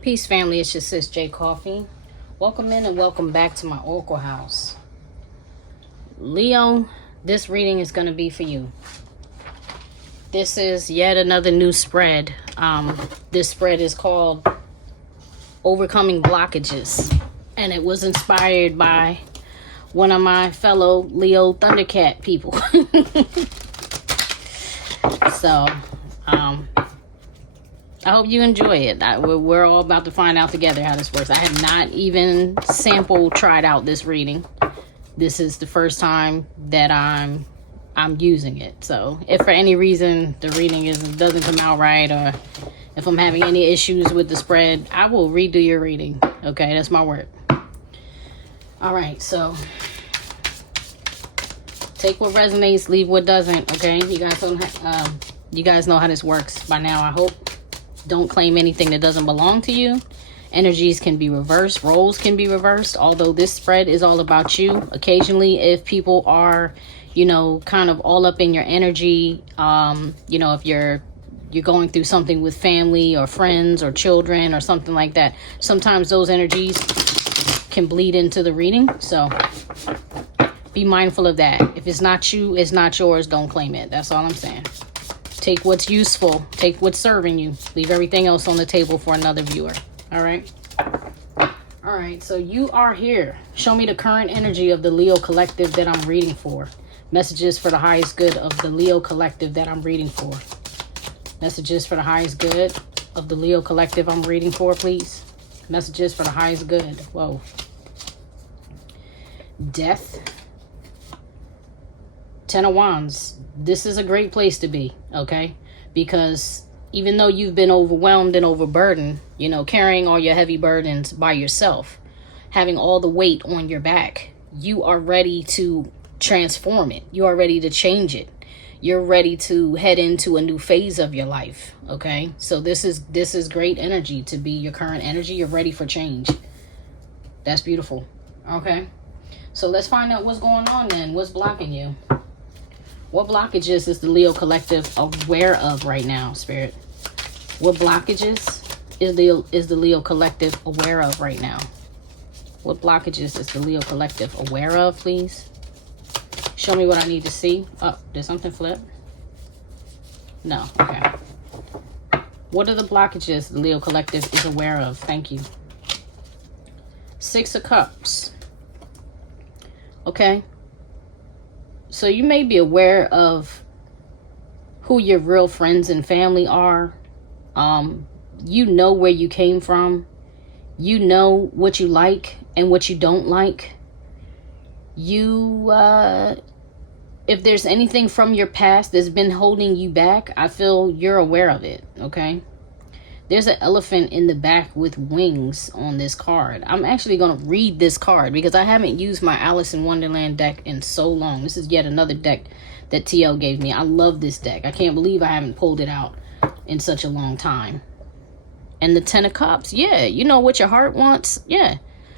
Peace, family. It's your sis j.coffee. Welcome in and welcome back to my Oracle house. Leo, this reading is going to be for you. This is yet another new spread. This spread is called Overcoming Blockages. And it was inspired by one of my fellow Leo Thundercat people. So, I hope you enjoy it. We're all about to find out together how this works. I had not even tried out this reading. This is the first time that I'm using it. So if for any reason the reading doesn't come out right, or if I'm having any issues with the spread, I will redo your reading. Okay, that's my word. All right, so take what resonates, leave what doesn't. Okay, you guys know how this works by now, I hope. Don't claim anything that doesn't belong to you. Energies can be reversed. Roles can be reversed. Although this spread is all about you. Occasionally, if people are, kind of all up in your energy, if you're going through something with family or friends or children or something like that, sometimes those energies can bleed into the reading. So be mindful of that. If it's not you, it's not yours. Don't claim it. That's all I'm saying. Take what's useful. Take what's serving you. Leave everything else on the table for another viewer. All right? All right, so you are here. Show me the current energy of the Leo collective that I'm reading for. Messages for the highest good of the Leo collective that I'm reading for. Messages for the highest good of the Leo collective I'm reading for, please. Messages for the highest good. Whoa. Death. Ten of Wands. This is a great place to be, okay? Because even though you've been overwhelmed and overburdened, carrying all your heavy burdens by yourself, having all the weight on your back, you are ready to transform it. You are ready to change it. You're ready to head into a new phase of your life, okay? So this is great energy to be your current energy. You're ready for change. That's beautiful, okay? So let's find out what's going on then. What's blocking you? What blockages is the Leo collective aware of right now, Spirit? What blockages is the Leo collective aware of right now? What blockages is the Leo collective aware of, please? Show me what I need to see. Oh, did something flip? No, okay. What are the blockages the Leo collective is aware of? Thank you. Six of Cups. Okay. So you may be aware of who your real friends and family are. You know where you came from. You know what you like and what you don't like. If there's anything from your past that's been holding you back, I feel you're aware of it, okay? There's an elephant in the back with wings on this card. I'm actually going to read this card because I haven't used my Alice in Wonderland deck in so long. This is yet another deck that TL gave me. I love this deck. I can't believe I haven't pulled it out in such a long time. And the Ten of Cups. Yeah, you know what your heart wants. Yeah.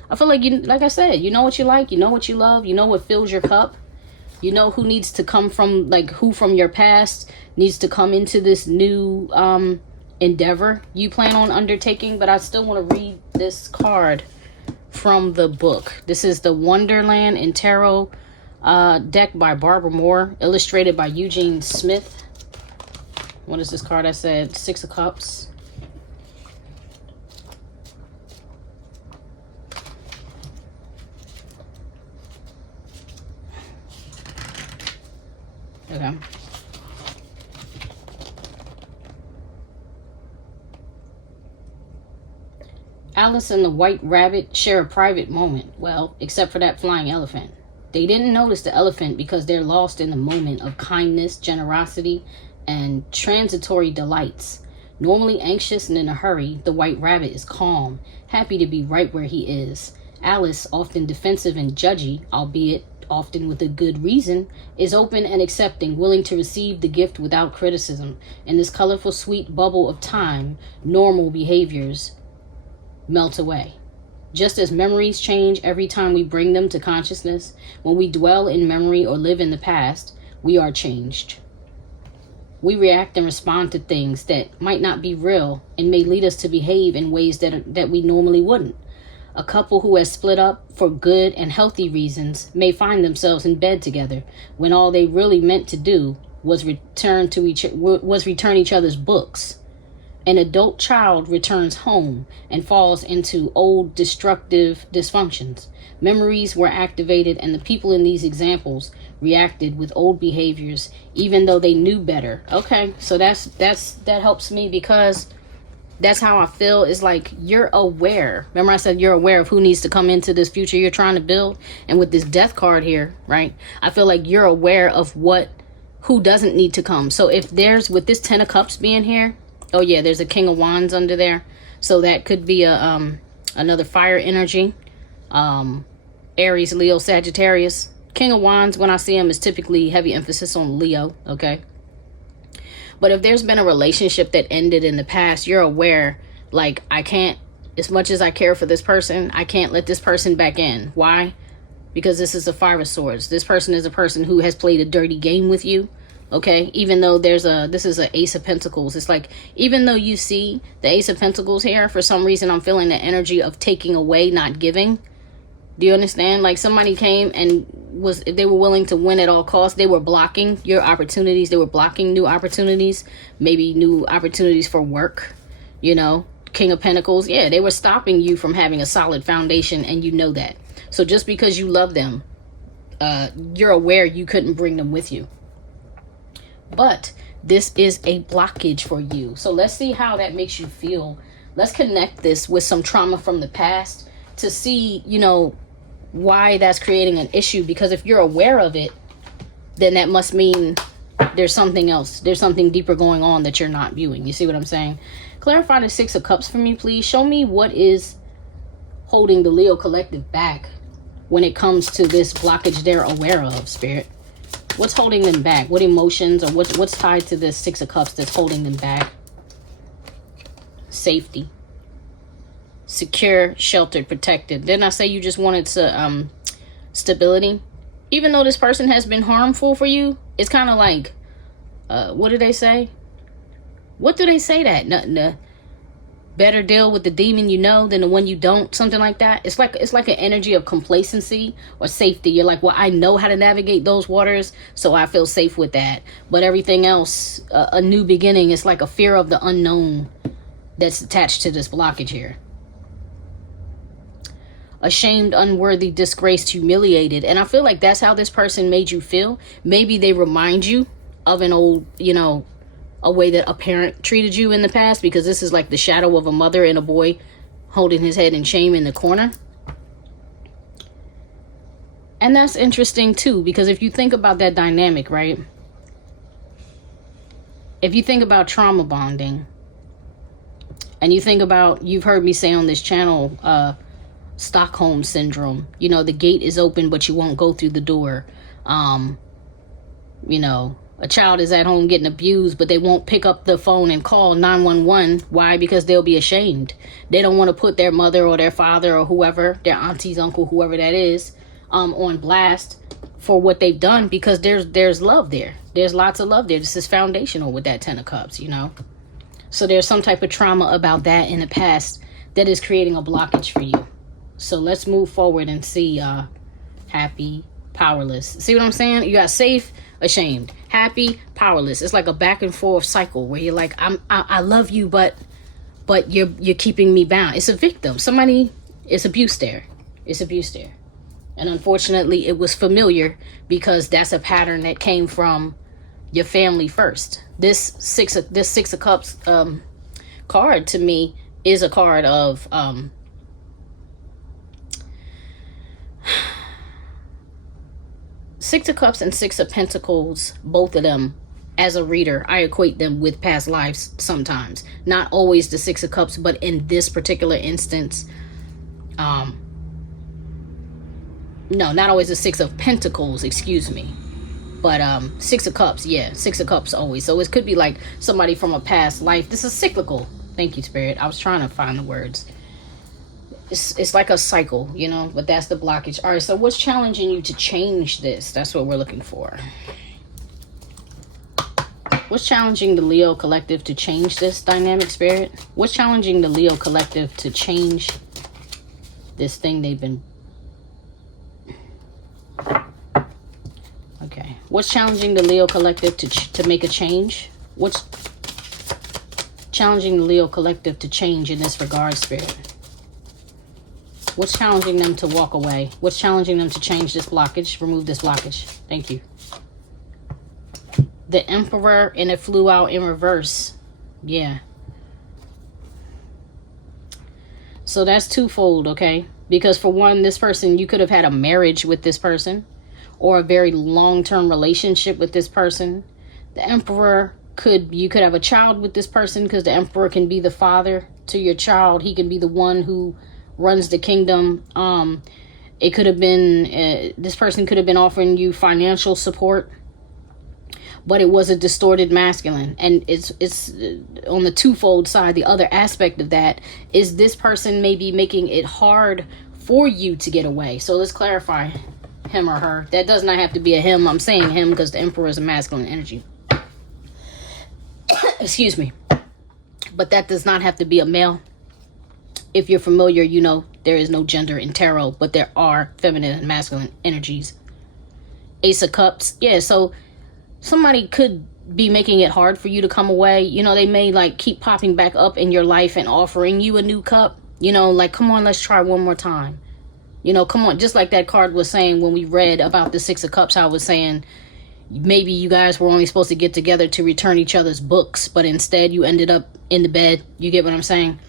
I feel like, like I said, you know what you like. You know what you love. You know what fills your cup. You know who needs to come from, who from your past needs to come into this new endeavor you plan on undertaking. But I still want to read this card from the book. This is the Wonderland in Tarot deck by Barbara Moore, illustrated by Eugene Smith. What is this card? I said Six of Cups. Okay. Alice and the White Rabbit share a private moment. Well, except for that flying elephant. They didn't notice the elephant because they're lost in the moment of kindness, generosity, and transitory delights. Normally anxious and in a hurry, the White Rabbit is calm, happy to be right where he is. Alice, often defensive and judgy, albeit often with a good reason, is open and accepting, willing to receive the gift without criticism. In this colorful, sweet bubble of time, normal behaviors melt away. Just as memories change every time we bring them to consciousness, when we dwell in memory or live in the past, we are changed. We react and respond to things that might not be real and may lead us to behave in ways that we normally wouldn't. A couple who has split up for good and healthy reasons may find themselves in bed together when all they really meant to do was return each other's books. An adult child returns home and falls into old destructive dysfunctions. Memories were activated, and the people in these examples reacted with old behaviors even though they knew better. Okay, so that helps me, because that's how I feel. Is like, you're aware. Remember I said you're aware of who needs to come into this future you're trying to build? And with this death card here, right, I feel like you're aware of who doesn't need to come. So if there's, with this 10 of Cups being here, oh yeah, there's a King of Wands under there. So that could be a another fire energy. Aries, Leo, Sagittarius. King of Wands, when I see him, is typically heavy emphasis on Leo, okay? But if there's been a relationship that ended in the past, you're aware, like, I can't, as much as I care for this person, I can't let this person back in. Why? Because this is a Five of Swords. This person is a person who has played a dirty game with you, okay? Even though this is an Ace of Pentacles. It's like, even though you see the Ace of Pentacles here, for some reason I'm feeling the energy of taking away, not giving. Do you understand? Like, somebody came and they were willing to win at all costs. They were blocking your opportunities. They were blocking new opportunities, maybe new opportunities for work, you know. King of Pentacles, yeah, they were stopping you from having a solid foundation, and you know that. So just because you love them, you're aware you couldn't bring them with you. But this is a blockage for you. So let's see how that makes you feel. Let's connect this with some trauma from the past to see, you know, why that's creating an issue. Because if you're aware of it, then that must mean there's something else. There's something deeper going on that you're not viewing. You see what I'm saying? Clarify the Six of Cups for me, please. Show me what is holding the Leo collective back when it comes to this blockage they're aware of, Spirit. What's holding them back? What emotions, or what's tied to this Six of Cups that's holding them back? Safety. Secure, sheltered, protected. Didn't I say you just wanted to, stability? Even though this person has been harmful for you, it's kind of like, what do they say? What do they say that? Nothing. Better deal with the demon you know than the one you don't. Something like that. It's like an energy of complacency or safety. You're like, well, I know how to navigate those waters, so I feel safe with that. But everything else, a new beginning, is like a fear of the unknown that's attached to this blockage here. Ashamed, unworthy, disgraced, humiliated. And I feel like that's how this person made you feel. Maybe they remind you of an old, you know, a way that a parent treated you in the past, because this is like the shadow of a mother and a boy holding his head in shame in the corner. And that's interesting too, because if you think about that dynamic, right? If you think about trauma bonding, and you think about, you've heard me say on this channel, Stockholm syndrome. You know, the gate is open, but you won't go through the door. You know, a child is at home getting abused, but they won't pick up the phone and call 911. Why? Because they'll be ashamed. They don't want to put their mother or their father or whoever, their aunties, uncle, whoever that is, on blast for what they've done, because there's love there. There's lots of love there. This is foundational with that 10 of Cups, you know. So there's some type of trauma about that in the past that is creating a blockage for you. So let's move forward and see happy, powerless. See what I'm saying? You got safe, ashamed, happy, powerless. It's like a back and forth cycle where you're like, I love you, but you're keeping me bound. It's a victim. Somebody, it's abuse there. It's abuse there. And unfortunately, it was familiar, because that's a pattern that came from your family first. This six of Cups card to me is a card of Six of Cups and Six of Pentacles, both of them, as a reader, I equate them with past lives sometimes. Not always the Six of Cups, but in this particular instance, no, not always the Six of Pentacles, excuse me. But Six of Cups, yeah, Six of Cups always. So it could be like somebody from a past life. This is cyclical. Thank you, Spirit. I was trying to find the words. It's like a cycle, you know, but that's the blockage. All right, so what's challenging you to change this? That's what we're looking for. What's challenging the Leo collective to change this dynamic, Spirit? What's challenging the Leo collective to change this thing they've been... Okay. What's challenging the Leo collective to make a change? What's challenging the Leo collective to change in this regard, Spirit? What's challenging them to walk away? What's challenging them to change this blockage? Remove this blockage. Thank you. The Emperor, and it flew out in reverse. Yeah. So that's twofold, okay? Because for one, this person, you could have had a marriage with this person, or a very long-term relationship with this person. The Emperor you could have a child with this person, because the Emperor can be the father to your child. He can be the one who runs the kingdom. It could have been, this person could have been offering you financial support, but it was a distorted masculine. And it's on the twofold side. The other aspect of that is this person may be making it hard for you to get away. So let's clarify him or her. That does not have to be a him. I'm saying him because the Emperor is a masculine energy. Excuse me. But that does not have to be a male. If you're familiar, you know there is no gender in tarot, but there are feminine and masculine energies. Ace of Cups. Yeah, so somebody could be making it hard for you to come away. You know, they may like keep popping back up in your life and offering you a new cup. You know, like, come on, let's try one more time. You know, come on. Just like that card was saying when we read about the Six of Cups, I was saying maybe you guys were only supposed to get together to return each other's books, but instead you ended up in the bed. You get what I'm saying?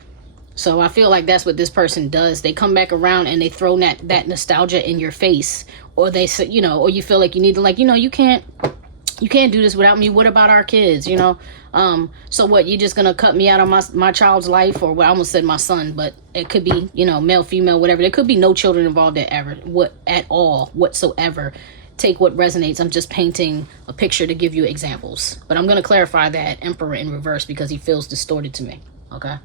So I feel like that's what this person does. They come back around and they throw that nostalgia in your face, or they say, you know, or you feel like you need to, like, you know, you can't do this without me. What about our kids? You know? So what, you just gonna cut me out of my child's life? Or, well, I almost said my son, but it could be, you know, male, female, whatever. There could be no children involved at all whatsoever. Take what resonates. I'm just painting a picture to give you examples. But I'm gonna clarify that Emperor in reverse because he feels distorted to me. Okay?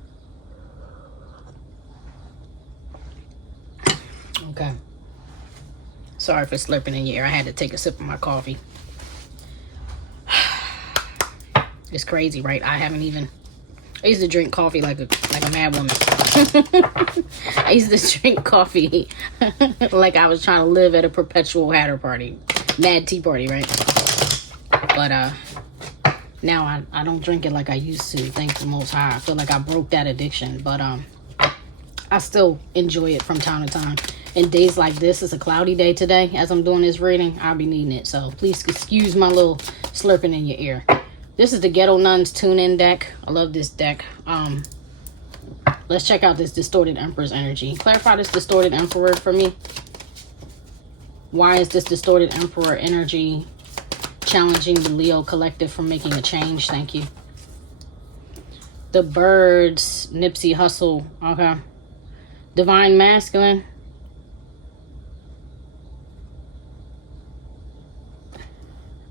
Okay. Sorry for slurping in your ear. I had to take a sip of my coffee. It's crazy, right? I used to drink coffee like a mad woman. I used to drink coffee like I was trying to live at a perpetual Hatter party. Mad tea party, right? But now I don't drink it like I used to, thank the Most High. I feel like I broke that addiction. But I still enjoy it from time to time. And days like this, it's a cloudy day today. As I'm doing this reading, I'll be needing it. So please excuse my little slurping in your ear. This is the Ghetto Nuns tune-in deck. I love this deck. Let's check out this distorted Emperor's energy. Clarify this distorted Emperor for me. Why is this distorted Emperor energy challenging the Leo collective from making a change? Thank you. The Birds, Nipsey Hussle. Okay. Divine Masculine.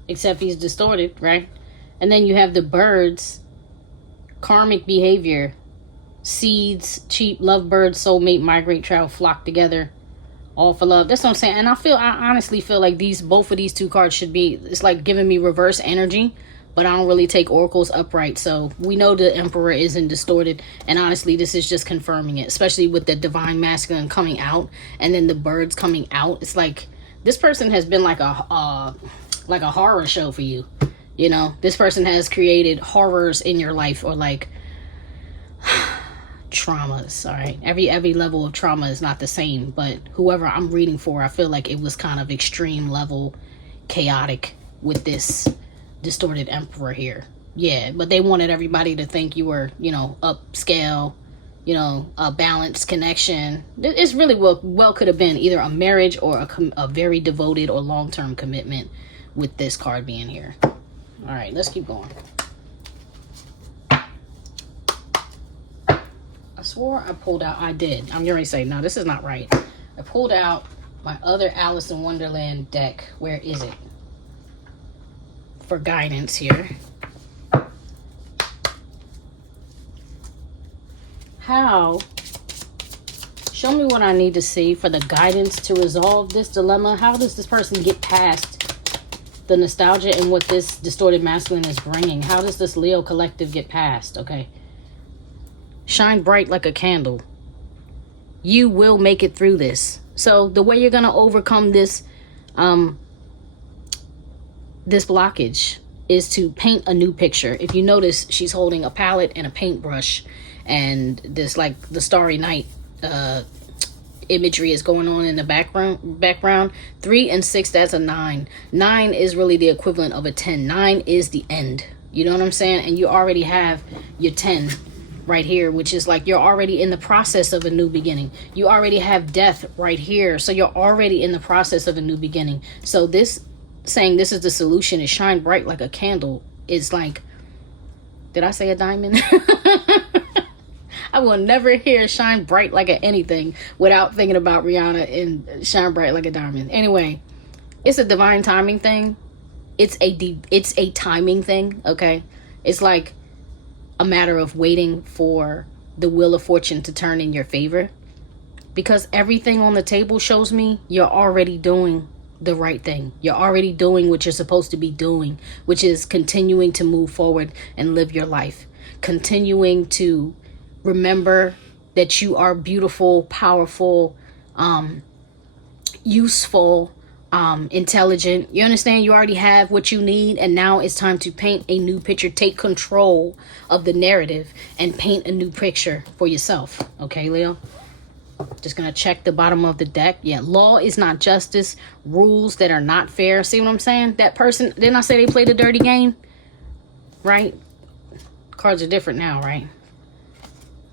Except he's distorted, right? And then you have the Birds, karmic behavior, seeds, cheap, lovebird, soulmate, migrate, travel, flock together, all for love. That's what I'm saying. And I honestly feel like both of these two cards should be, it's like giving me reverse energy, but I don't really take oracles upright. So we know the Emperor isn't distorted. And honestly, this is just confirming it, especially with the Divine Masculine coming out and then the Birds coming out. It's like this person has been like a horror show for you. You know, this person has created horrors in your life, or like traumas. All right. Every level of trauma is not the same, but whoever I'm reading for, I feel like it was kind of extreme level chaotic with this distorted Emperor here. Yeah. But they wanted everybody to think you were, you know, upscale, you know, a balanced connection. It's really well could have been either a marriage or a very devoted or long-term commitment with this card being here. All right, let's keep going. I swore I pulled out. I did. I'm going to say, no, this is not right. I pulled out my other Alice in Wonderland deck. Where is it? For guidance here. How? Show me what I need to see for the guidance to resolve this dilemma. How does this person get past the nostalgia and what this distorted masculine is bringing. How does this Leo collective get past? Okay. Shine bright like a candle. You will make it through this. So the way you're going to overcome this this blockage is to paint a new picture. If you notice, she's holding a palette and a paintbrush, and this, like, the Starry Night imagery is going on in the background. 3 and 6, that's a 9. 9 is really the equivalent of a 10. 9 is the end. You know what I'm saying? And you already have your 10 right here, which is like you're already in the process of a new beginning. You already have death right here, so you're already in the process of a new beginning. So this saying this is the solution is shine bright like a candle is like, did I say a diamond? I will never hear shine bright like a anything without thinking about Rihanna and shine bright like a diamond. Anyway, it's a divine timing thing. It's a timing thing, okay? It's like a matter of waiting for the wheel of fortune to turn in your favor, because everything on the table shows me you're already doing the right thing. You're already doing what you're supposed to be doing, which is continuing to move forward and live your life, continuing to remember that you are beautiful, powerful, useful, intelligent. You understand? You already have what you need, and now it's time to paint a new picture. Take control of the narrative and paint a new picture for yourself. Okay, Leo? Just gonna check the bottom of the deck. Yeah, law is not justice. Rules that are not fair. See what I'm saying? That person, didn't I say they played a dirty game? Right? Cards are different now, right?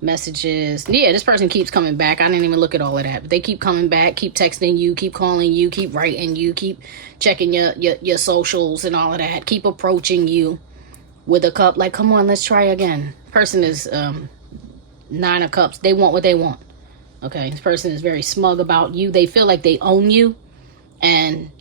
Messages. Yeah, this person keeps coming back. I didn't even look at all of that, but they keep coming back, keep texting you, keep calling you, keep writing you, keep checking your socials and all of that, keep approaching you with a cup like, come on, let's try again. Person is 9 of cups. They want what they want. Okay, this person is very smug about you. They feel like they own you, and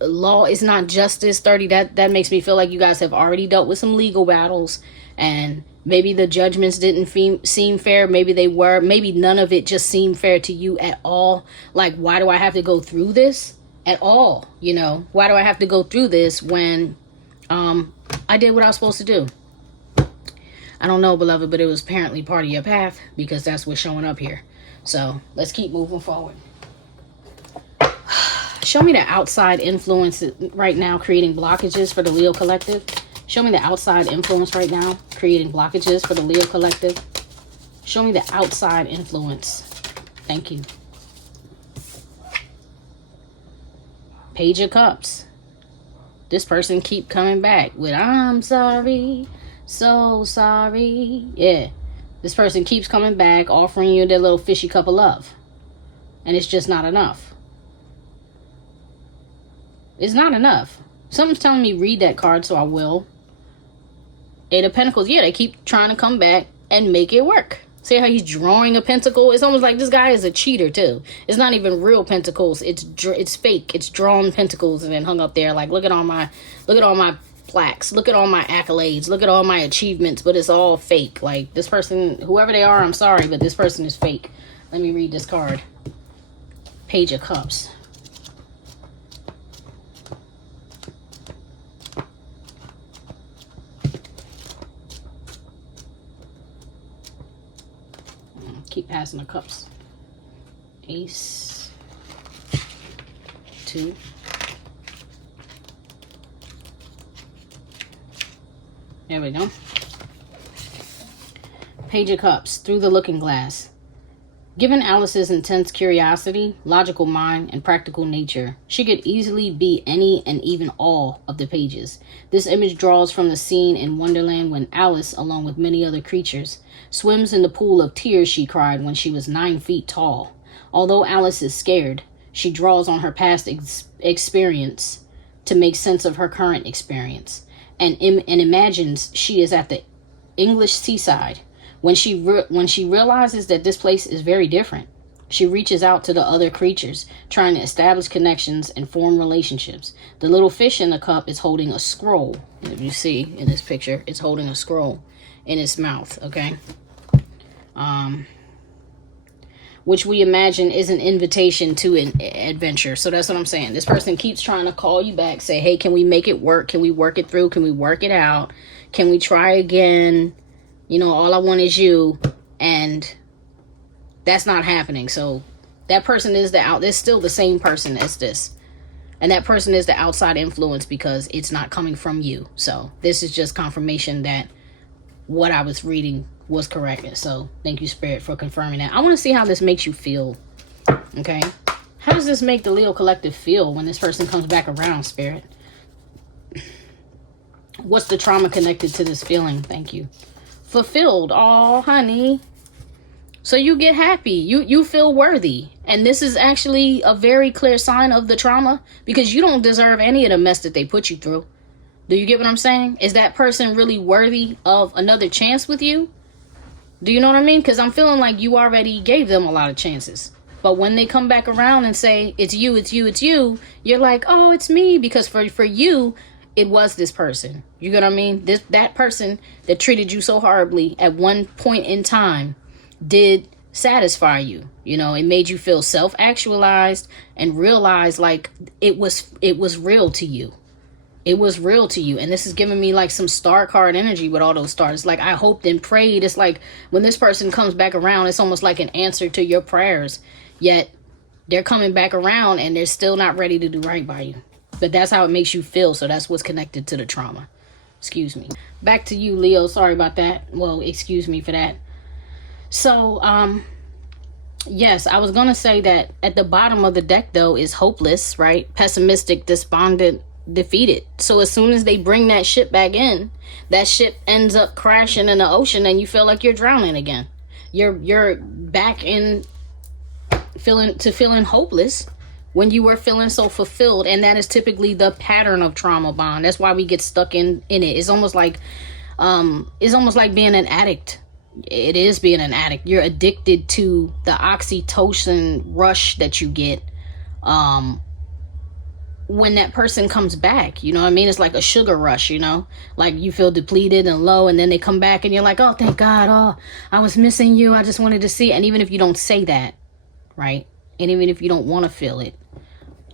law is not justice. 30, that makes me feel like you guys have already dealt with some legal battles, and maybe the judgments didn't seem fair. Maybe they were. Maybe none of it just seemed fair to you at all. Like, why do I have to go through this at all? You know, why do I have to go through this when I did what I was supposed to do? I don't know, beloved, but it was apparently part of your path, because that's what's showing up here. So let's keep moving forward. Show me the outside influence right now creating blockages for the Leo collective. Show me the outside influence right now creating blockages for the Leo collective. Show me the outside influence. Thank you. Page of Cups. This person keep coming back with, I'm sorry, so sorry. Yeah. This person keeps coming back, offering you their little fishy cup of love. And it's just not enough. It's not enough. Someone's telling me read that card, so I will. 8 of Pentacles. Yeah, they keep trying to come back and make it work. See how he's drawing a pentacle? It's almost like this guy is a cheater, too. It's not even real pentacles. It's fake. It's drawn pentacles and then hung up there. Like, look at all my plaques, look at all my accolades, look at all my achievements, but it's all fake. Like, this person, whoever they are, I'm sorry, but this person is fake. Let me read this card. Page of Cups. Keep passing the cups. Ace, 2, there we go. Page of Cups, through the looking glass. Given Alice's intense curiosity, logical mind, and practical nature, she could easily be any and even all of the pages. This image draws from the scene in Wonderland when Alice, along with many other creatures, swims in the pool of tears she cried when she was 9 feet tall. Although Alice is scared, she draws on her past experience to make sense of her current experience, and imagines she is at the English seaside. When she realizes that this place is very different, she reaches out to the other creatures, trying to establish connections and form relationships. The little fish in the cup is holding a scroll. If you see in this picture, it's holding a scroll in its mouth, okay? which we imagine is an invitation to an adventure. So that's what I'm saying. This person keeps trying to call you back, say, hey, can we make it work? Can we work it through? Can we work it out? Can we try again? You know, all I want is you. And that's not happening. So that person is there's still the same person as this. And that person is the outside influence because it's not coming from you. So this is just confirmation that what I was reading was correct. So thank you, Spirit, for confirming that. I want to see how this makes you feel. Okay. How does this make the Leo collective feel when this person comes back around, Spirit? What's the trauma connected to this feeling? Thank you. Fulfilled. Oh, honey. So you get happy. You feel worthy. And this is actually a very clear sign of the trauma because you don't deserve any of the mess that they put you through. Do you get what I'm saying? Is that person really worthy of another chance with you? Do you know what I mean? Because I'm feeling like you already gave them a lot of chances. But when they come back around and say, it's you, it's you, it's you, you're like, oh, it's me. Because for you, it was this person. You get what I mean? That person that treated you so horribly at one point in time did satisfy you. You know, it made you feel self-actualized and realize like it was real to you. It was real to you. And this is giving me like some star card energy with all those stars. Like I hoped and prayed. It's like when this person comes back around, it's almost like an answer to your prayers. Yet they're coming back around and they're still not ready to do right by you. But that's how it makes you feel. So that's what's connected to the trauma. Excuse me. Back to you, Leo. Sorry about that. Well, excuse me for that. So, yes, I was going to say that at the bottom of the deck, though, is hopeless, right? Pessimistic, despondent, defeated. So as soon as they bring that ship back in, that ship ends up crashing in the ocean and you feel like you're drowning again. You're back in feeling hopeless when you were feeling so fulfilled. And that is typically the pattern of trauma bond. That's why we get stuck in it. It's almost like being an addict. It is being an addict. You're addicted to the oxytocin rush that you get when that person comes back. You know what I mean? It's like a sugar rush, you know, like you feel depleted and low, and then they come back and you're like, oh, thank God. Oh, I was missing you. I just wanted to see. And even if you don't say that, right? And even if you don't want to feel it,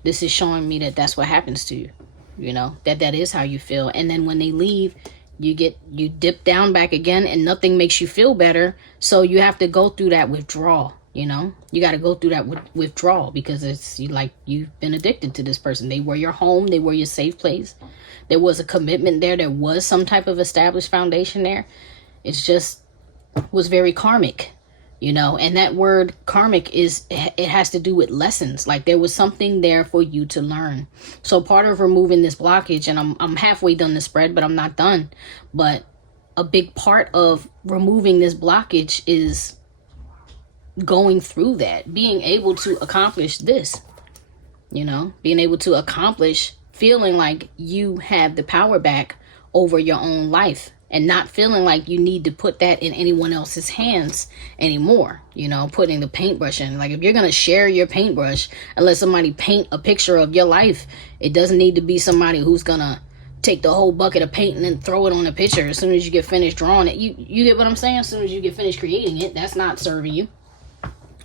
this is showing me that that's what happens to you, you know, that is how you feel. And then when they leave, you dip down back again and nothing makes you feel better. So you have to go through that withdrawal, you know, you got to go through that withdrawal because it's like you've been addicted to this person. They were your home. They were your safe place. There was a commitment there. There was some type of established foundation there. It's just was very karmic, you know, and that word karmic it has to do with lessons. Like there was something there for you to learn. So part of removing this blockage, and I'm halfway done the spread, but I'm not done. But a big part of removing this blockage is going through that, being able to accomplish this, you know, being able to accomplish feeling like you have the power back over your own life. And not feeling like you need to put that in anyone else's hands anymore. You know, putting the paintbrush in. Like if you're going to share your paintbrush and let somebody paint a picture of your life, it doesn't need to be somebody who's going to take the whole bucket of paint and then throw it on a picture as soon as you get finished drawing it. You get what I'm saying? As soon as you get finished creating it, that's not serving you.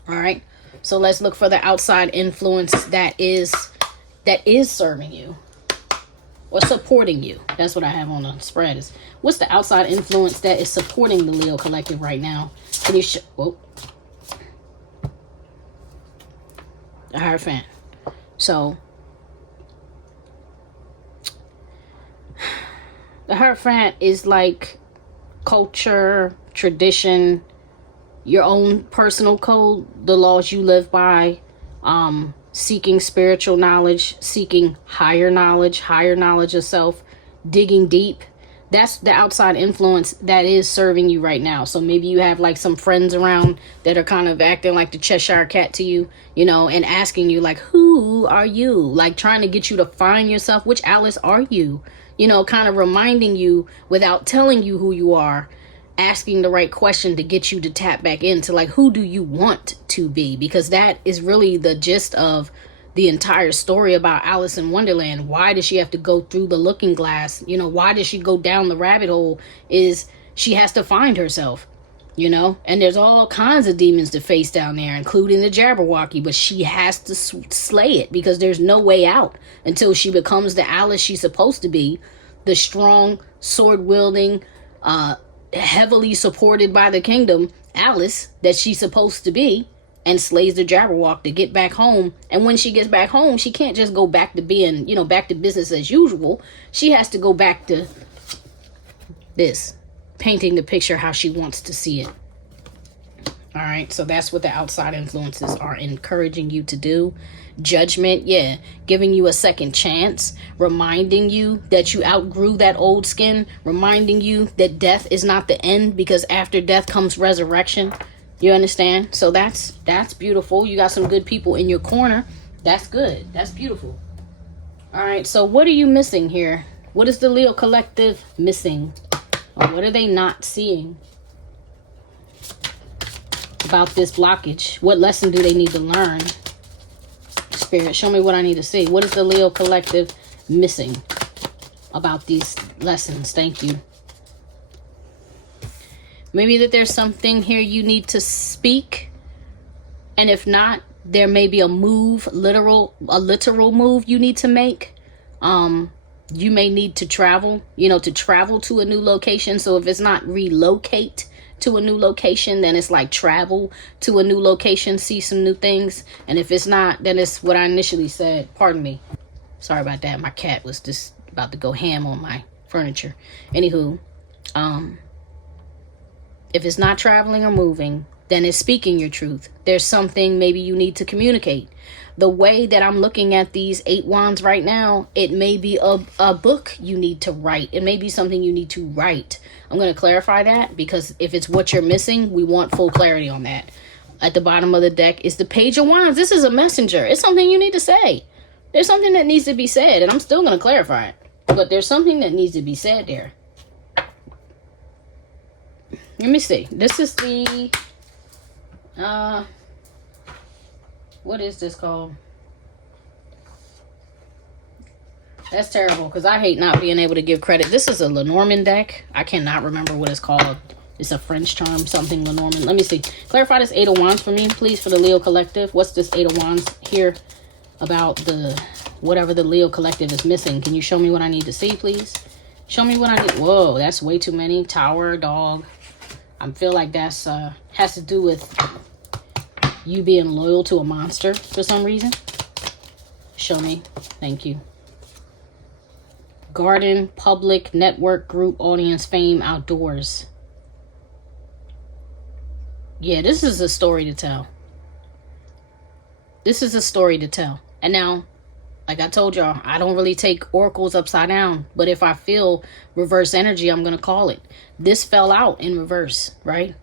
All right. So let's look for the outside influence that is serving you. Or supporting you. That's what I have on the spread. Is what's the outside influence that is supporting the Leo collective right now? Can you whoa. The Hierophant. So the Hierophant is like culture, tradition, your own personal code, the laws you live by, seeking spiritual knowledge, seeking higher knowledge of self, digging deep. That's the outside influence that is serving you right now. So maybe you have like some friends around that are kind of acting like the Cheshire Cat to you, you know, and asking you like, who are you? Like trying to get you to find yourself. Which Alice are you? You know, kind of reminding you without telling you who you are, asking the right question to get you to tap back into like, who do you want to be? Because that is really the gist of the entire story about Alice in Wonderland. Why does she have to go through the looking glass? You know, why does she go down the rabbit hole? Is she has to find herself. you know, and there's all kinds of demons to face down there, including the Jabberwocky, but she has to slay it because there's no way out until she becomes the Alice she's supposed to be, the strong, sword-wielding, heavily supported by the kingdom Alice that she's supposed to be, and slays the Jabberwock to get back home. And when she gets back home, she can't just go back to being, you know, back to business as usual. She has to go back to this, painting the picture how she wants to see it. All right, so that's what the outside influences are encouraging you to do. Judgment, yeah, giving you a second chance, reminding you that you outgrew that old skin, reminding you that death is not the end, because after death comes resurrection. You understand? So that's beautiful. You got some good people in your corner. That's good. That's beautiful. All right, so what are you missing here? What is the Leo collective missing? Or what are they not seeing about this blockage? What lesson do they need to learn? Spirit, show me what I need to see. What is the Leo collective missing about these lessons? Thank you. Maybe that there's something here you need to speak. And if not, there may be a move, a literal move you need to make. You may need to travel, you know, to travel to a new location. So if it's not relocate to a new location, then it's like travel to a new location, see some new things. And if it's not, then it's what I initially said. Pardon me. Sorry about that. My cat was just about to go ham on my furniture. Anywho, if it's not traveling or moving, then it's speaking your truth. There's something maybe you need to communicate. The way that I'm looking at these 8 wands right now, it may be a book you need to write. It may be something you need to write. I'm going to clarify that, because if it's what you're missing, we want full clarity on that. At the bottom of the deck is the Page of Wands. This is a messenger. It's something you need to say. There's something that needs to be said, and I'm still going to clarify it. But there's something that needs to be said there. Let me see. This is the, what is this called? That's terrible, because I hate not being able to give credit. This is a Lenormand deck. I cannot remember what it's called. It's a French term, something Lenormand. Let me see. Clarify this 8 of Wands for me, please, for the Leo collective. What's this 8 of Wands here about the, whatever the Leo collective is missing? Can you show me what I need to see, please? Show me what I need. Whoa, that's way too many. Tower, dog. I feel like that's has to do with you being loyal to a monster for some reason. Show me. Thank you. Garden, public, network, group, audience, fame, outdoors. Yeah, this is a story to tell. This is a story to tell. And now, like I told y'all, I don't really take oracles upside down. But if I feel reverse energy, I'm going to call it. This fell out in reverse, right?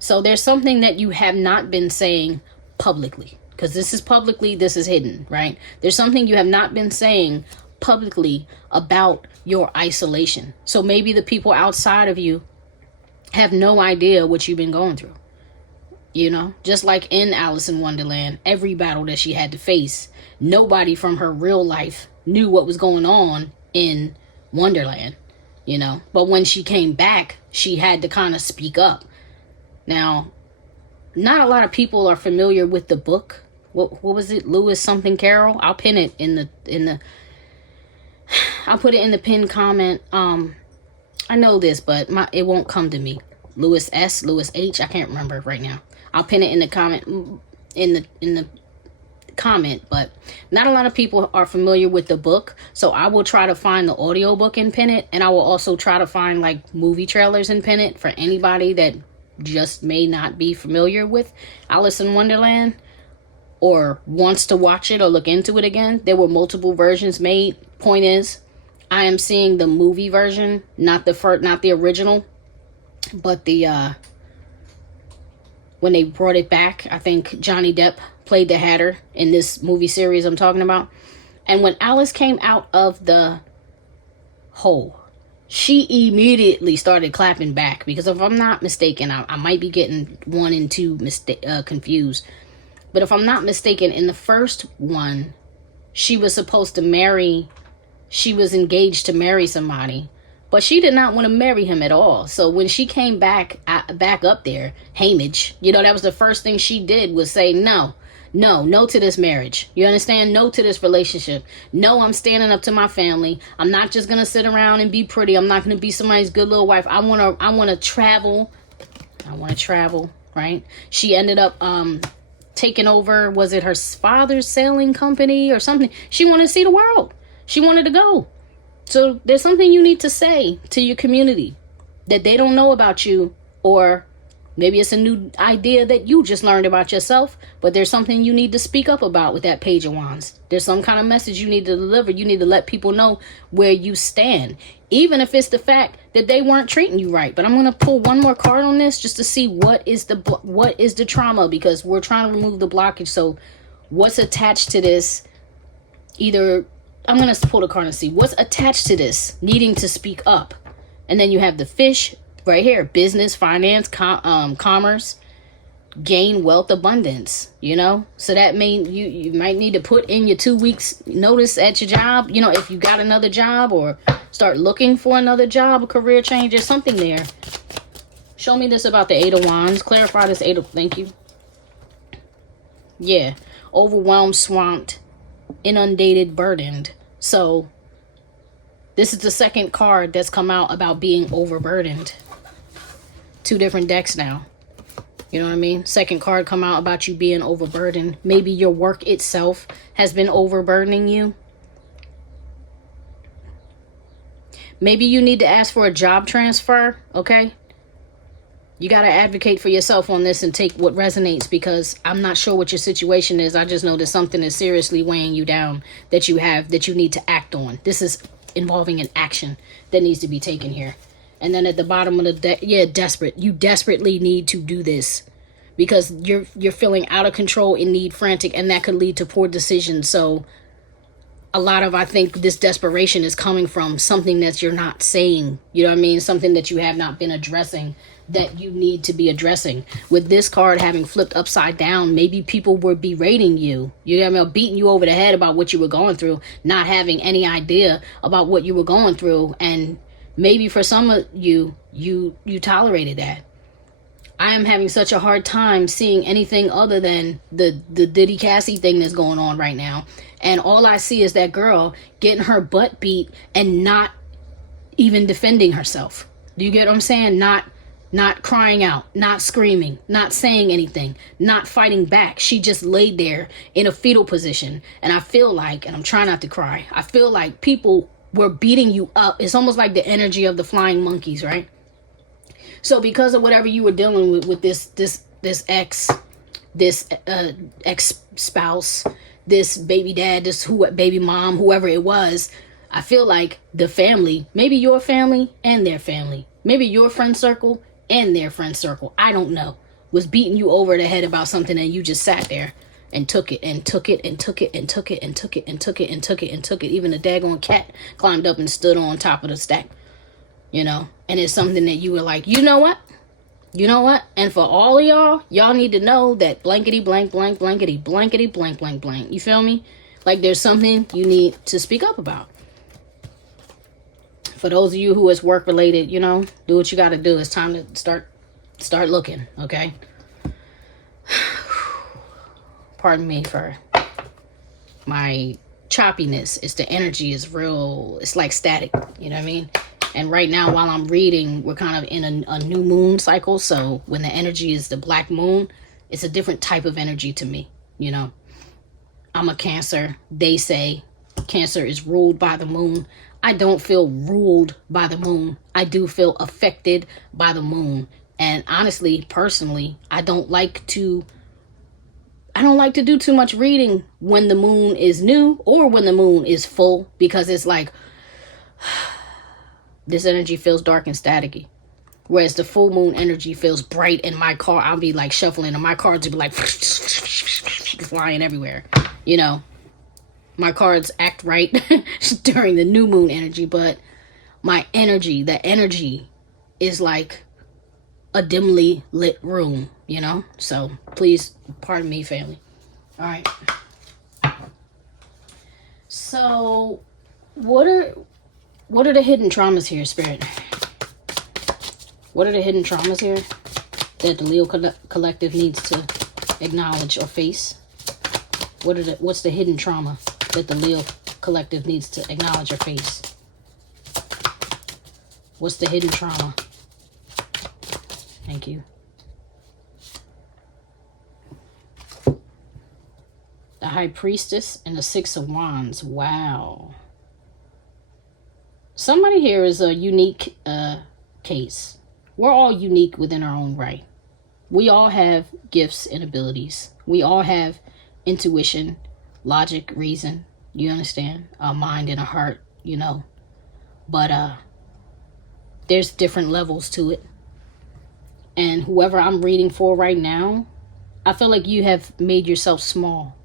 So there's something that you have not been saying publicly. Because this is publicly, this is hidden, right? There's something you have not been saying publicly about your isolation. So maybe the people outside of you have no idea what you've been going through. You know, just like in Alice in Wonderland, every battle that she had to face, nobody from her real life knew what was going on in Wonderland, you know. But when she came back, she had to kind of speak up. Now, not a lot of people are familiar with the book. What was it? Lewis something Carroll? I'll pin it in the I'll put it in the pinned comment. I know this, but it won't come to me. Lewis S, Lewis H, I can't remember right now. I'll pin it in the comment in the comment, but not a lot of people are familiar with the book, so I will try to find the audiobook and pin it, and I will also try to find like movie trailers and pin it for anybody that just may not be familiar with Alice in Wonderland or wants to watch it or look into it again. There were multiple versions made. Point is, I am seeing the movie version, not the original, but the when they brought it back. I think Johnny Depp played the Hatter in this movie series I'm talking about. And when Alice came out of the hole, she immediately started clapping back, because if I'm not mistaken, I might be getting 1 and 2 confused, but if I'm not mistaken, in the first one, she was engaged to marry somebody, but she did not want to marry him at all. So when she came back up there, Hamage, you know, that was the first thing she did was say no to this marriage. You understand? No to this relationship. No, I'm standing up to my family. I'm not just gonna sit around and be pretty. I'm not gonna be somebody's good little wife. I wanna travel. I wanna travel, right? She ended up taking over, was it her father's sailing company or something? She wanted to see the world. She wanted to go. So there's something you need to say to your community that they don't know about you, or maybe it's a new idea that you just learned about yourself, but there's something you need to speak up about with that Page of Wands. There's some kind of message you need to deliver. You need to let people know where you stand, even if it's the fact that they weren't treating you right. But I'm going to pull one more card on this just to see what is the trauma, because we're trying to remove the blockage. So what's attached to this? Either I'm going to pull the card and see what's attached to this needing to speak up. And then you have the Fish right here, business, finance, commerce, gain, wealth, abundance, you know. So that means you might need to put in your 2 weeks notice at your job, you know, if you got another job, or start looking for another job, a career change, or something there. Show me this about the Eight of Wands. Clarify this thank you. Yeah, overwhelmed, swamped, inundated, burdened. So this is the second card that's come out about being overburdened. 2 different decks now. You know what I mean? Second card come out about you being overburdened. Maybe your work itself has been overburdening you. Maybe you need to ask for a job transfer, okay? You got to advocate for yourself on this and take what resonates, because I'm not sure what your situation is. I just know that something is seriously weighing you down that you need to act on. This is involving an action that needs to be taken here. And then at the bottom of the deck, yeah, desperate. You desperately need to do this because you're feeling out of control and need frantic, and that could lead to poor decisions. So a lot of, I think, this desperation is coming from something that you're not saying. You know what I mean? Something that you have not been addressing that you need to be addressing. With this card having flipped upside down, maybe people were berating you. You know what I mean? Beating you over the head about what you were going through, not having any idea about what you were going through, and maybe for some of you tolerated that. I am having such a hard time seeing anything other than the Diddy Cassie thing that's going on right now. And all I see is that girl getting her butt beat and not even defending herself. Do you get what I'm saying? Not crying out, not screaming, not saying anything, not fighting back. She just laid there in a fetal position. And I feel like, and I'm trying not to cry, I feel like people were beating you up. It's almost like the energy of the flying monkeys, right? So because of whatever you were dealing with this ex, this ex-spouse, this baby dad, this baby mom, whoever it was, I feel like the family, maybe your family and their family, maybe your friend circle and their friend circle, I don't know, was beating you over the head about something, and you just sat there and took it and took it and took it and took it and took it and took it and took it and took it. Even the daggone cat climbed up and stood on top of the stack, you know. And it's something that you were like, you know what? And for all of y'all need to know that blankety blank blank blankety blankety blank blank blank. You feel me? Like there's something you need to speak up about. For those of you who is work related, you know, do what you got to do. It's time to start looking, okay? Pardon me for my choppiness. It's the energy is real. It's like static, you know what I mean? And right now, while I'm reading, we're kind of in a new moon cycle. So when the energy is the black moon, it's a different type of energy to me, you know? I'm a Cancer. They say Cancer is ruled by the moon. I don't feel ruled by the moon. I do feel affected by the moon. And honestly, personally, I don't like to do too much reading when the moon is new or when the moon is full, because it's like this energy feels dark and staticky. Whereas the full moon energy feels bright, and my car, I'll be like shuffling and my cards will be like flying everywhere. You know, my cards act right during the new moon energy, but my energy, the energy is like a dimly lit room, you know? So please pardon me, family. All right. So what are What are the hidden traumas here, Spirit? What are the hidden traumas here that the Leo collective needs to acknowledge or face? What's the hidden trauma that the Leo collective needs to acknowledge or face? What's the hidden trauma? Thank you. The High Priestess and the Six of Wands. Wow. Somebody here is a unique case. We're all unique within our own right. We all have gifts and abilities. We all have intuition, logic, reason. You understand? A mind and a heart, you know. But there's different levels to it. And whoever I'm reading for right now, I feel like you have made yourself small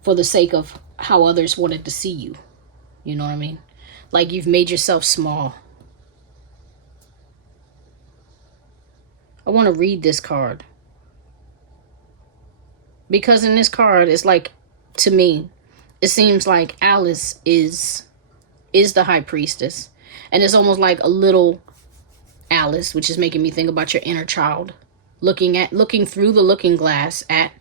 for the sake of how others wanted to see you. You know what I mean? Like you've made yourself small. I want to read this card. Because in this card, it's like, to me, it seems like Alice is the High Priestess. And it's almost like a little Alice, which is making me think about your inner child. Looking through the looking glass at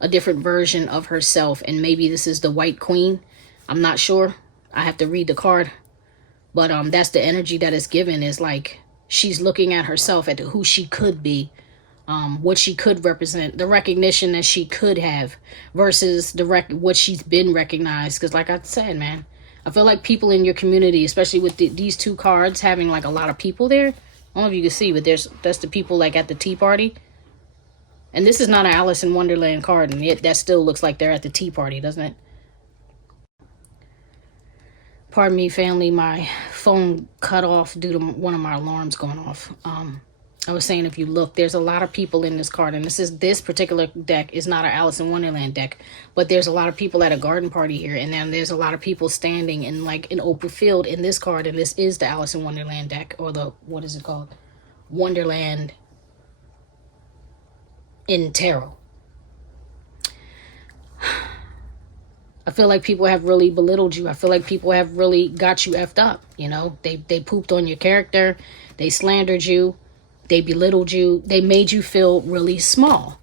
a different version of herself. And maybe this is the White Queen. I'm not sure. I have to read the card. But that's the energy that is given, is like she's looking at herself, at who she could be, what she could represent, the recognition that she could have versus what she's been recognized. Because like I said, man, I feel like people in your community, especially with these two cards having like a lot of people there. I don't know if you can see, but that's the people like at the tea party. And this is not an Alice in Wonderland card, and yet that still looks like they're at the tea party, doesn't it? Pardon me, family, my phone cut off due to one of my alarms going off. I was saying, if you look, there's a lot of people in this card, and this particular deck is not an Alice in Wonderland deck, but there's a lot of people at a garden party here, and then there's a lot of people standing in like an open field in this card, and this is the Alice in Wonderland deck, or the, what is it called? Wonderland in Tarot. I feel like people have really belittled you. I feel like people have really got you effed up. You know, they pooped on your character. They slandered you. They belittled you. They made you feel really small.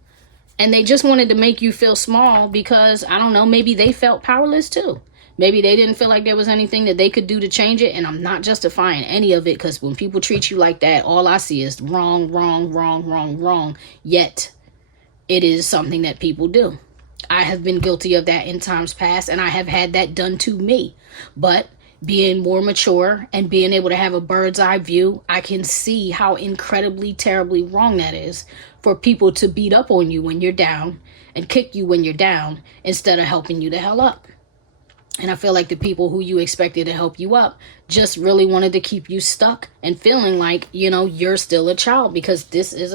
And they just wanted to make you feel small because, I don't know, maybe they felt powerless too. Maybe they didn't feel like there was anything that they could do to change it. And I'm not justifying any of it, because when people treat you like that, all I see is wrong, wrong, wrong, wrong, wrong. Yet it is something that people do. I have been guilty of that in times past, and I have had that done to me. But being more mature and being able to have a bird's eye view, I can see how incredibly, terribly wrong that is for people to beat up on you when you're down and kick you when you're down instead of helping you the hell up. And I feel like the people who you expected to help you up just really wanted to keep you stuck and feeling like, you know, you're still a child, because this is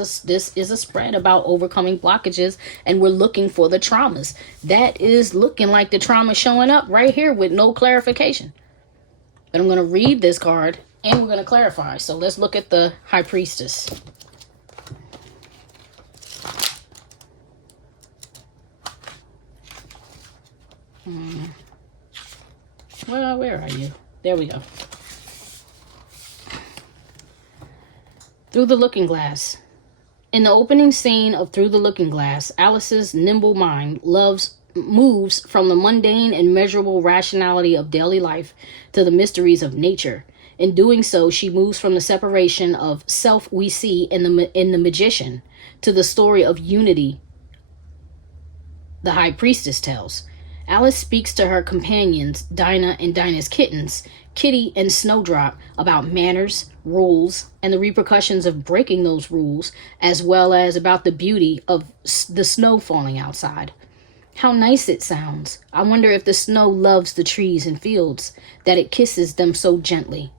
a spread about overcoming blockages, and we're looking for the traumas. That is looking like the trauma showing up right here with no clarification. But I'm going to read this card and we're going to clarify. So let's look at the High Priestess. Well, where are you? There we go. Through the Looking Glass. In the opening scene of Through the Looking Glass, Alice's nimble mind moves from the mundane and measurable rationality of daily life to the mysteries of nature. In doing so, she moves from the separation of self we see in the magician to the story of unity the High Priestess tells. Alice speaks to her companions, Dinah and Dinah's kittens, Kitty and Snowdrop, about manners, rules, and the repercussions of breaking those rules, as well as about the beauty of the snow falling outside. How nice it sounds. I wonder if the snow loves the trees and fields, that it kisses them so gently.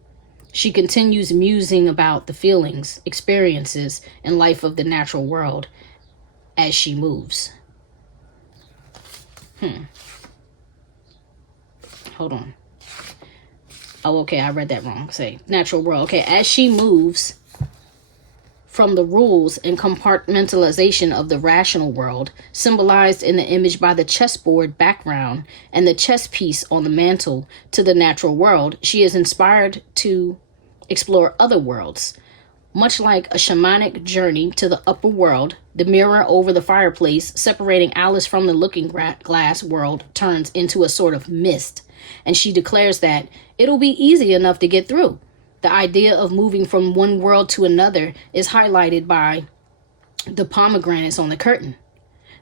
She continues musing about the feelings, experiences, and life of the natural world as she moves. Hold on. Oh, okay, I read that wrong. Say, natural world. Okay, as she moves from the rules and compartmentalization of the rational world, symbolized in the image by the chessboard background and the chess piece on the mantle, to the natural world, she is inspired to explore other worlds. Much like a shamanic journey to the upper world, the mirror over the fireplace separating Alice from the looking glass world turns into a sort of mist, and she declares that it'll be easy enough to get through. The idea of moving from one world to another is highlighted by the pomegranates on the curtain.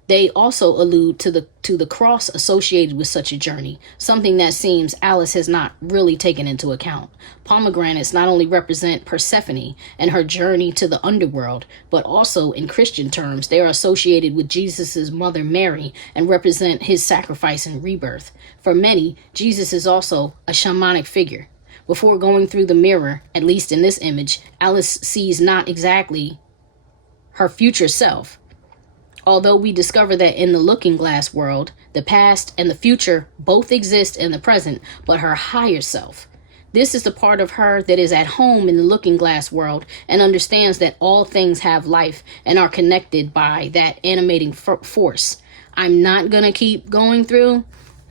They also allude to the cross associated with such a journey, something that seems Alice has not really taken into account. Pomegranates not only represent Persephone and her journey to the underworld, but also in Christian terms, they are associated with Jesus' mother Mary and represent his sacrifice and rebirth. For many, Jesus is also a shamanic figure. Before going through the mirror, at least in this image, Alice sees not exactly her future self. Although we discover that in the looking glass world, the past and the future both exist in the present, but her higher self. This is the part of her that is at home in the looking glass world and understands that all things have life and are connected by that animating force. I'm not going to keep going through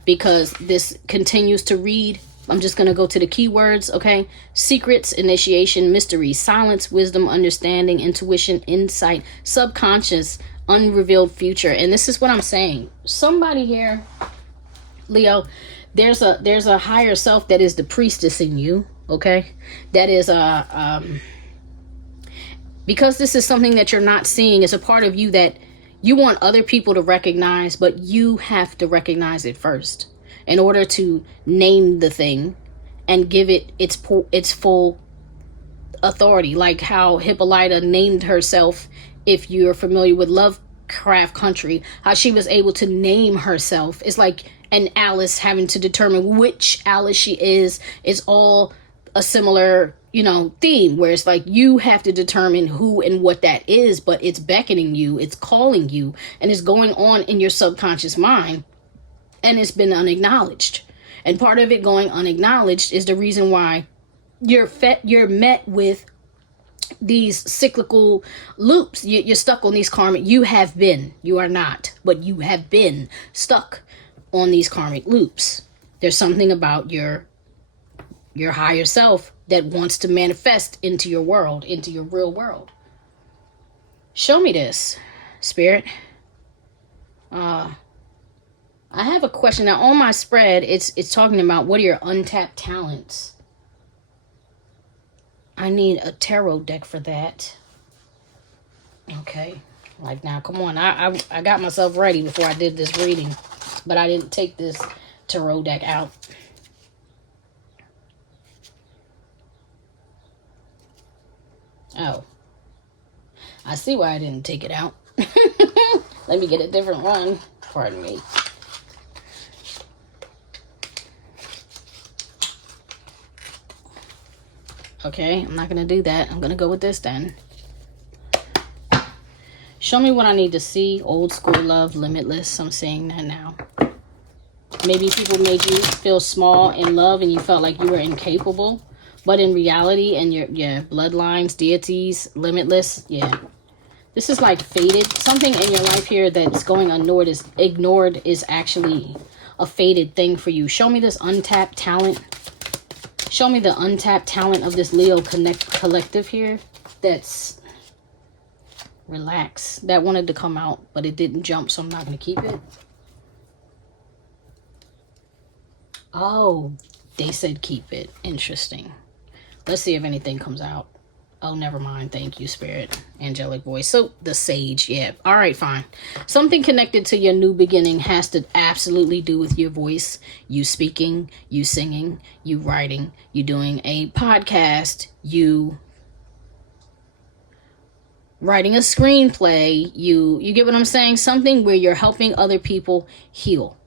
because this continues to read. I'm just going to go to the keywords, okay? Secrets, initiation, mystery, silence, wisdom, understanding, intuition, insight, subconscious, unrevealed future. And this is what I'm saying. Somebody here, Leo, there's a higher self that is the priestess in you, okay? That is because this is something that you're not seeing. It's a part of you that you want other people to recognize, but you have to recognize it first in order to name the thing and give it its full authority, like how Hippolyta named herself. If you're familiar with Lovecraft Country, how she was able to name herself. It's like an Alice having to determine which Alice she is. It's all a similar, theme where it's like you have to determine who and what that is, but it's beckoning you, it's calling you, and it's going on in your subconscious mind, and it's been unacknowledged. And part of it going unacknowledged is the reason why you're met with these cyclical loops. You're stuck on these karmic. You are not, but you have been stuck on these karmic loops. There's something about your higher self that wants to manifest into your world, into your real world. Show me this, Spirit. I have a question now. On my spread, it's talking about what are your untapped talents. I need a tarot deck for that. Okay. Like now, come on. I got myself ready before I did this reading, but I didn't take this tarot deck out. Oh. I see why I didn't take it out. Let me get a different one. Pardon me. Okay, I'm not going to do that. I'm going to go with this then. Show me what I need to see. Old school love, limitless. I'm saying that now. Maybe people made you feel small in love and you felt like you were incapable. But in reality, and your bloodlines, deities, limitless, yeah. This is like fated. Something in your life here that's going ignored is actually a fated thing for you. Show me this untapped talent. Show me the untapped talent of this Leo collective here. That's relax. That wanted to come out, but it didn't jump, so I'm not going to keep it. Oh, they said keep it. Interesting. Let's see if anything comes out. Oh, never mind. Thank you, Spirit. Angelic voice. So, the sage. Yeah. All right, fine. Something connected to your new beginning has to absolutely do with your voice. You speaking, you singing, you writing, you doing a podcast, you writing a screenplay. You get what I'm saying? Something where you're helping other people heal.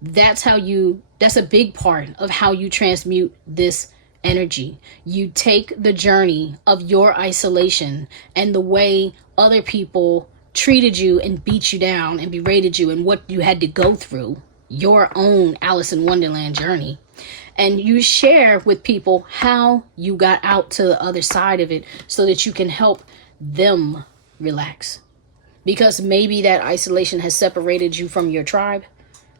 That's a big part of how you transmute this energy. You take the journey of your isolation and the way other people treated you and beat you down and berated you and what you had to go through, your own Alice in Wonderland journey, And you share with people how you got out to the other side of it so that you can help them relax. Because maybe that isolation has separated you from your tribe.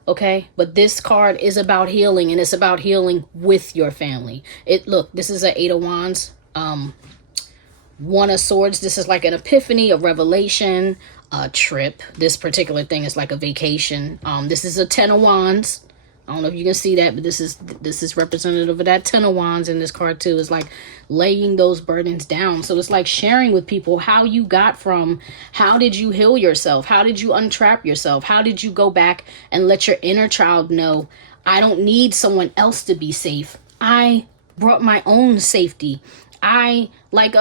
Okay, but this card is about healing, and it's about healing with your family. Look, this is an 8 of Wands, 1 of Swords. This is like an epiphany, a revelation, a trip. This particular thing is like a vacation. This is a 10 of Wands. I don't know if you can see that, but this is representative of that 10 of Wands in this card too. It's like laying those burdens down. So it's like sharing with people how you got from, how did you heal yourself? How did you untrap yourself? How did you go back and let your inner child know, I don't need someone else to be safe. I brought my own safety. I like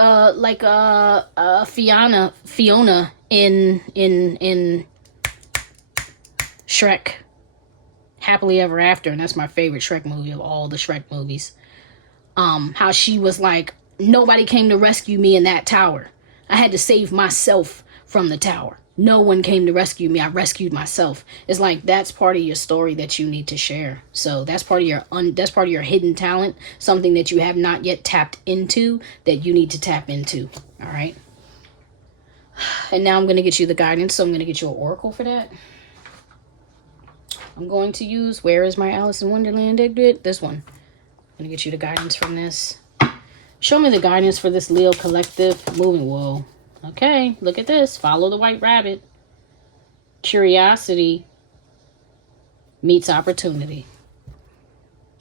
Fiona in Shrek. Happily Ever After, and that's my favorite Shrek movie of all the Shrek movies. How she was like, nobody came to rescue me in that tower. I had to save myself from the tower. No one came to rescue me. I rescued myself. It's like, that's part of your story that you need to share. So that's part of your hidden talent, something that you have not yet tapped into that you need to tap into. All right. And now I'm going to get you the guidance. So I'm going to get you an oracle for that. I'm going to use, where is my Alice in Wonderland exit? This one. I'm going to get you the guidance from this. Show me the guidance for this Leo collective moving. Whoa. Okay, look at this. Follow the white rabbit. Curiosity meets opportunity.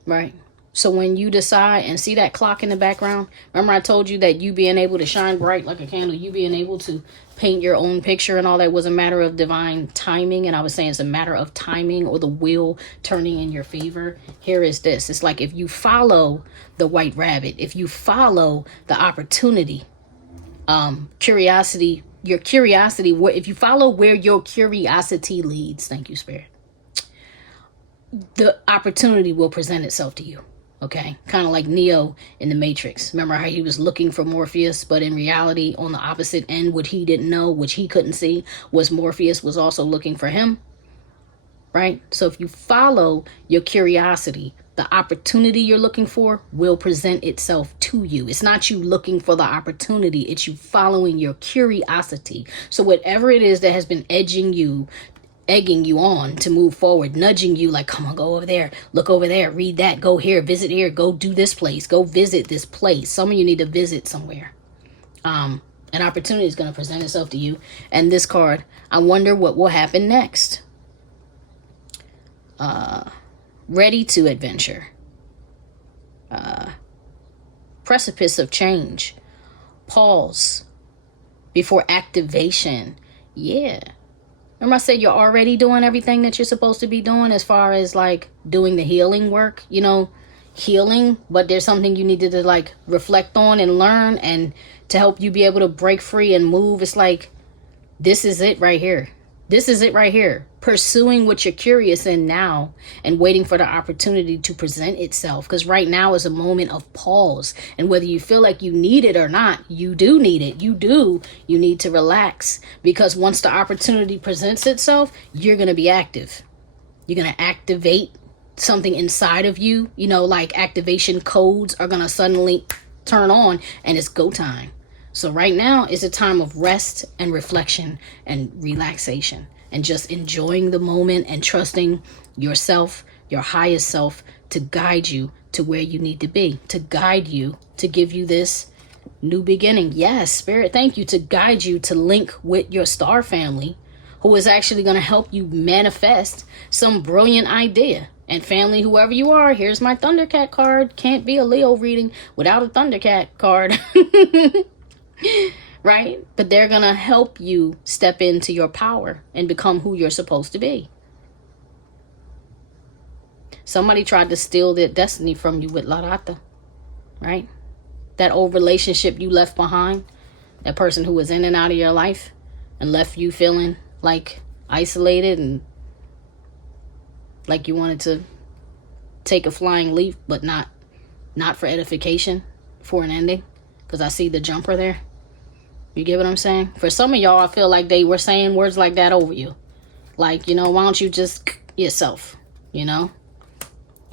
Right? So when you decide, and see that clock in the background? Remember I told you that you being able to shine bright like a candle, you being able to paint your own picture and all that was a matter of divine timing. And I was saying it's a matter of timing or the wheel turning in your favor. Here is this. It's like if you follow the white rabbit, if you follow the opportunity, curiosity, if you follow where your curiosity leads, thank you, Spirit, the opportunity will present itself to you. Okay, kind of like Neo in the Matrix. Remember how he was looking for Morpheus, but in reality, on the opposite end, what he didn't know, which he couldn't see, was Morpheus was also looking for him. Right? So if you follow your curiosity, the opportunity you're looking for will present itself to you. It's not you looking for the opportunity. It's you following your curiosity. So whatever it is that has been egging you on to move forward, nudging you like, come on, go over there, look over there, read that, go here, visit here, go do this place, go visit this place. Some of you need to visit somewhere. An opportunity is going to present itself to you. And this card, I wonder what will happen next. Ready to adventure. Precipice of change. Pause before activation. Yeah. Remember I said you're already doing everything that you're supposed to be doing as far as like doing the healing work, you know, healing, but there's something you needed to like reflect on and learn, and to help you be able to break free and move. It's like, this is it right here. This is it right here. Pursuing what you're curious in now and waiting for the opportunity to present itself. Because right now is a moment of pause. And whether you feel like you need it or not, you do need it. You need to relax. Because once the opportunity presents itself, you're going to be active. You're going to activate something inside of you. You know, like activation codes are going to suddenly turn on and it's go time. So right now is a time of rest and reflection and relaxation and just enjoying the moment and trusting yourself, your highest self, to guide you to where you need to be, to guide you, to give you this new beginning. Yes, Spirit, thank you, to guide you to link with your star family, who is actually going to help you manifest some brilliant idea. And family, whoever you are, here's my Thundercat card. Can't be a Leo reading without a Thundercat card. Right? But they're gonna help you step into your power and become who you're supposed to be. Somebody tried to steal their destiny from you with Larata, right? That old relationship you left behind, that person who was in and out of your life and left you feeling like isolated and like you wanted to take a flying leap, but not for edification, for an ending. Because I see the jumper there. You get what I'm saying? For some of y'all, I feel like they were saying words like that over you. Like, you know, why don't you just yourself, you know?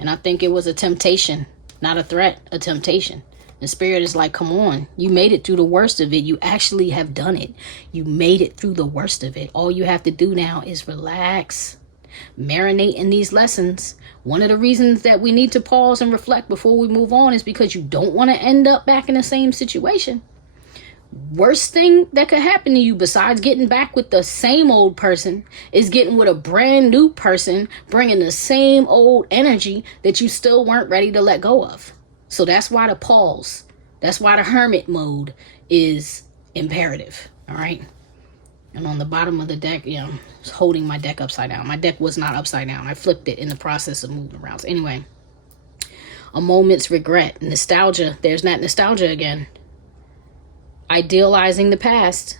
And I think it was a temptation, not a threat, a temptation. The spirit is like, come on, you made it through the worst of it. You actually have done it. You made it through the worst of it. All you have to do now is relax, marinate in these lessons. One of the reasons that we need to pause and reflect before we move on is because you don't want to end up back in the same situation. Worst thing that could happen to you besides getting back with the same old person is getting with a brand new person, bringing the same old energy that you still weren't ready to let go of. So that's why the pause, that's why the hermit mode is imperative. All right. And on the bottom of the deck, you know, I was holding my deck upside down. My deck was not upside down. I flipped it in the process of moving around. So anyway, a moment's regret, nostalgia. There's that nostalgia again. Idealizing the past,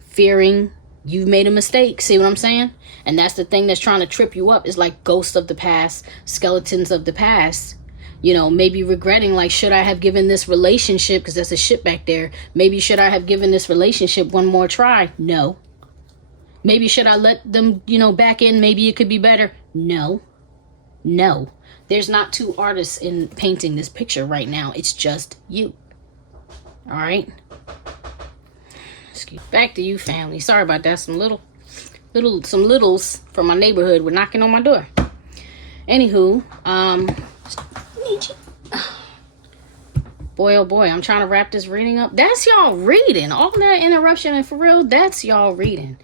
fearing you've made a mistake. See what I'm saying? And that's the thing that's trying to trip you up, is like ghosts of the past, skeletons of the past. You know, maybe regretting, like, should I have given this relationship, because there's a ship back there, maybe should I have given this relationship one more try? No. Maybe should I let them, you know, back in, maybe it could be better? No. No. There's not two artists in painting this picture right now. It's just you. All right. Back to you, family. Sorry about that. Some littles from my neighborhood were knocking on my door. Anywho, boy, oh boy, I'm trying to wrap this reading up. That's y'all reading. All that interruption, and for real, that's y'all reading.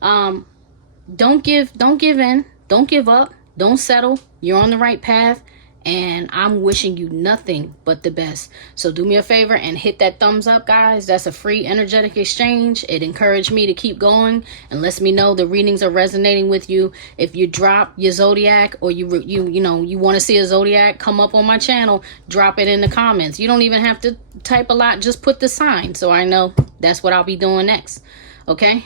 Don't give in. Don't give up. Don't settle. You're on the right path. And I'm wishing you nothing but the best. So do me a favor and hit that thumbs up, guys. That's a free energetic exchange. It encouraged me to keep going and lets me know the readings are resonating with you. If you drop your zodiac, or you want to see a zodiac come up on my channel, drop it in the comments. You don't even have to type a lot. Just put the sign so I know that's what I'll be doing next. Okay?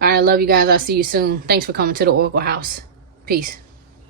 All right, love you guys. I'll see you soon. Thanks for coming to the Oracle House. Peace.